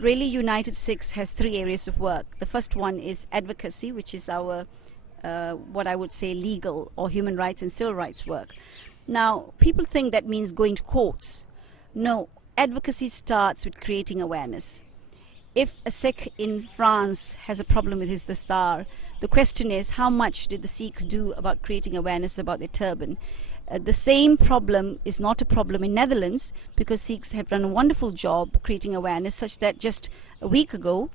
really United Sikhs has three areas of work. The first one is advocacy, which is our what I would say legal or human rights and civil rights work. Now, people think that means going to courts. No, advocacy starts with creating awareness. If a Sikh in France has a problem with his dastar, the question is, how much did the Sikhs do about creating awareness about their turban? The same problem is not a problem in Netherlands, because Sikhs have done a wonderful job creating awareness, such that just a week ago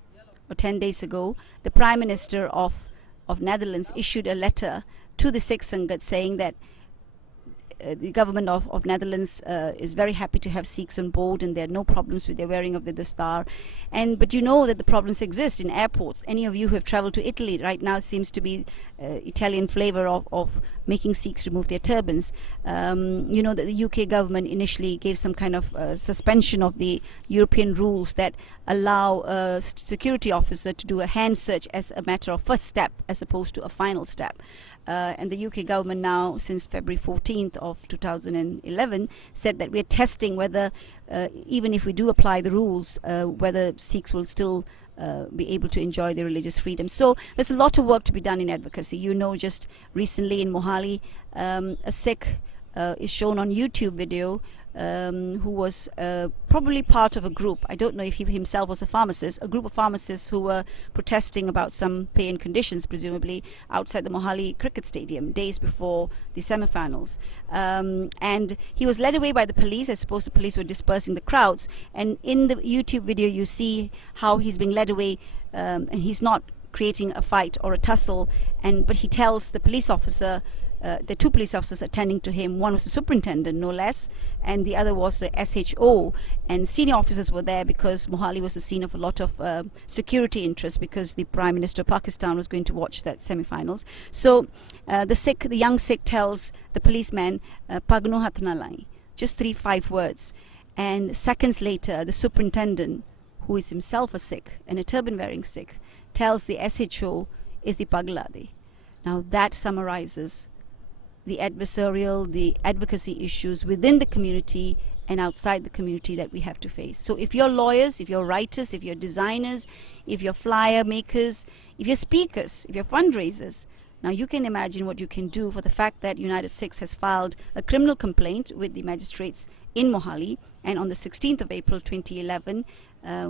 or 10 days ago, the Prime Minister of Netherlands issued a letter to the Sikh Sangat saying that the government of Netherlands is very happy to have Sikhs on board, and there are no problems with their wearing of the dastar. But you know that the problems exist in airports. Any of you who have traveled to Italy right now, seems to be Italian flavor of making Sikhs remove their turbans. You know that the UK government initially gave some kind of suspension of the European rules that allow a security officer to do a hand search as a matter of first step as opposed to a final step. And the UK government now, since February 14th of 2011, said that we're testing whether, even if we do apply the rules, whether Sikhs will still be able to enjoy their religious freedom. So there's a lot of work to be done in advocacy. You know, just recently in Mohali, a Sikh is shown on YouTube video who was probably part of a group. I don't know if he himself was a pharmacist, a group of pharmacists who were protesting about some pay and conditions, presumably, outside the Mohali cricket stadium days before the semi-finals. And he was led away by the police. I suppose the police were dispersing the crowds. And in the YouTube video, you see how he's being led away, and he's not creating a fight or a tussle. But he tells the police officer, the two police officers attending to him, one was the superintendent, no less, and the other was the SHO, and senior officers were there because Mohali was the scene of a lot of security interest, because the Prime Minister of Pakistan was going to watch that semi-finals. So the young Sikh tells the policeman, "Pagno hath na lai," just 3-5 words, and seconds later the superintendent, who is himself a Sikh and a turban-wearing Sikh, tells the SHO, "Is the pagladi." Now that summarizes the adversarial, the advocacy issues within the community and outside the community that we have to face. So if you're lawyers, if you're writers, if you're designers, if you're flyer makers, if you're speakers, if you're fundraisers, now you can imagine what you can do for the fact that United Sikhs has filed a criminal complaint with the magistrates in Mohali, and on the 16th of April 2011,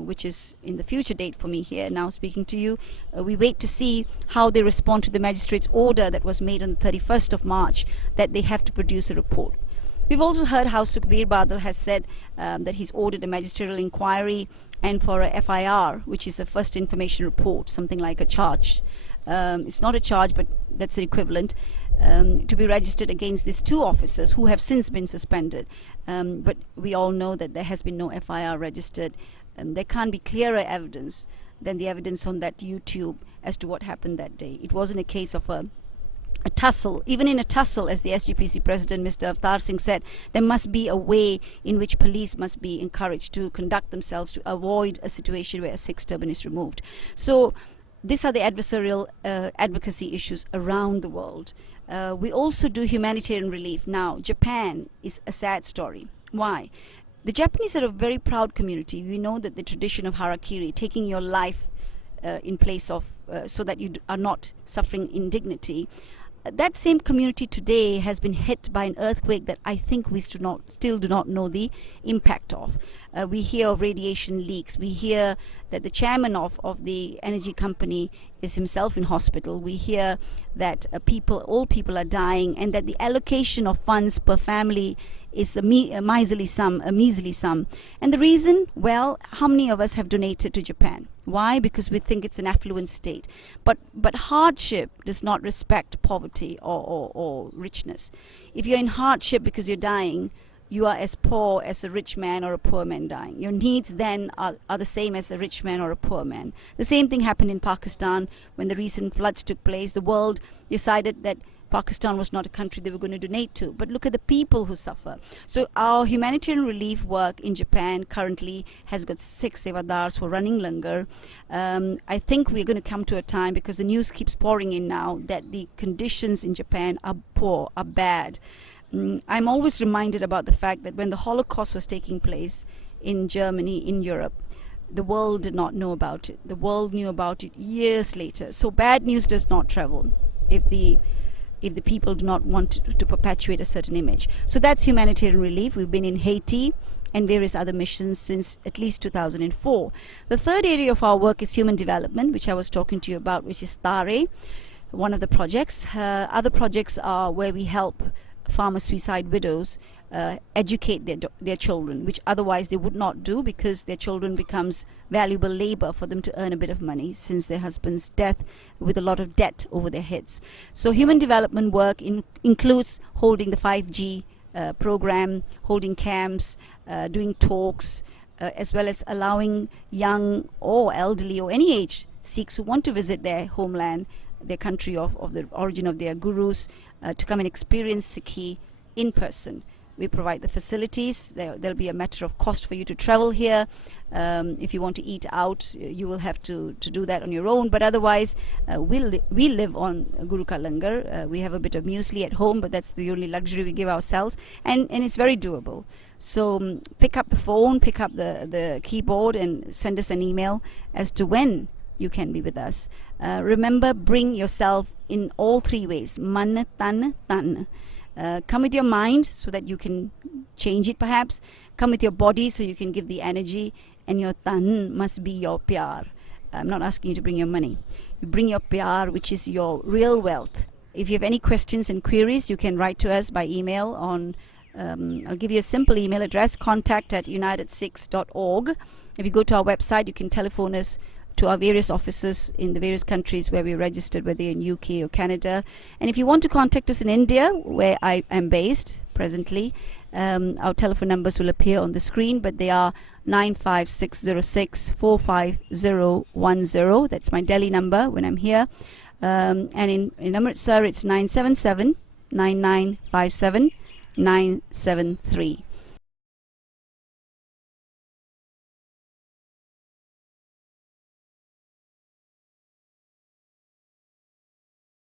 which is in the future date for me here now speaking to you, we wait to see how they respond to the magistrate's order that was made on the 31st of March that they have to produce a report. We've also heard how Sukhbir Badal has said that he's ordered a magisterial inquiry and for a FIR, which is a first information report, something like a charge. It's not a charge, but that's the equivalent, to be registered against these two officers who have since been suspended. But we all know that there has been no FIR registered. There can't be clearer evidence than the evidence on that YouTube as to what happened that day. It wasn't a case of a tussle. Even in a tussle, as the SGPC president, Mr. Avtar Singh, said, there must be a way in which police must be encouraged to conduct themselves to avoid a situation where a Sikh turban is removed. So these are the adversarial advocacy issues around the world. We also do humanitarian relief. Now, Japan is a sad story. Why? The Japanese are a very proud community. We know that the tradition of harakiri, taking your life in place of, so that you are not suffering indignity, that same community today has been hit by an earthquake that I think we still do not know the impact of. We hear of radiation leaks. We hear that the chairman of the energy company is himself in hospital. We hear that all people are dying, and that the allocation of funds per family is a measly sum. And the reason, well, how many of us have donated to Japan? Why? Because we think it's an affluent state. But hardship does not respect poverty or richness. If you're in hardship because you're dying, you are as poor as a rich man or a poor man dying. Your needs then are the same as a rich man or a poor man. The same thing happened in Pakistan when the recent floods took place. The world decided that Pakistan was not a country they were going to donate to. But look at the people who suffer. So our humanitarian relief work in Japan currently has got 6 sevadars who are running langar. I think we're going to come to a time, because the news keeps pouring in now, that the conditions in Japan are poor, are bad. I'm always reminded about the fact that when the Holocaust was taking place in Germany, in Europe, the world did not know about it. The world knew about it years later. So bad news does not travel if the people do not want to perpetuate a certain image. So that's humanitarian relief. We've been in Haiti and various other missions since at least 2004. The third area of our work is human development, which I was talking to you about, which is TARE, one of the projects. Other projects are where we help farmer suicide widows educate their children, which otherwise they would not do, because their children becomes valuable labor for them to earn a bit of money since their husband's death with a lot of debt over their heads. So human development work includes holding the 5G program, holding camps, doing talks, as well as allowing young or elderly or any age Sikhs who want to visit their homeland, their country of the origin of their gurus, to come and experience Sikhi in person. We provide the facilities. There'll be a matter of cost for you to travel here. If you want to eat out, you will have to do that on your own. But otherwise, we live on Guru Ka Langar. We have a bit of muesli at home, but that's the only luxury we give ourselves. And it's very doable. So pick up the phone, pick up the keyboard, and send us an email as to when you can be with us. Remember, bring yourself in all three ways. Man, tan, tan. Come with your mind so that you can change it perhaps. Come with your body so you can give the energy. And your tan must be your pyar. I'm not asking you to bring your money. You bring your pyar, which is your real wealth. If you have any questions and queries, you can write to us by email on, I'll give you a simple email address, contact@unitedsikhs.org. If you go to our website, you can telephone us to our various offices in the various countries where we're registered, whether in UK or Canada. And if you want to contact us in India, where I am based presently, our telephone numbers will appear on the screen, but they are 95606 45010. That's my Delhi number when I'm here. And in Amritsar, it's 977 9957 973.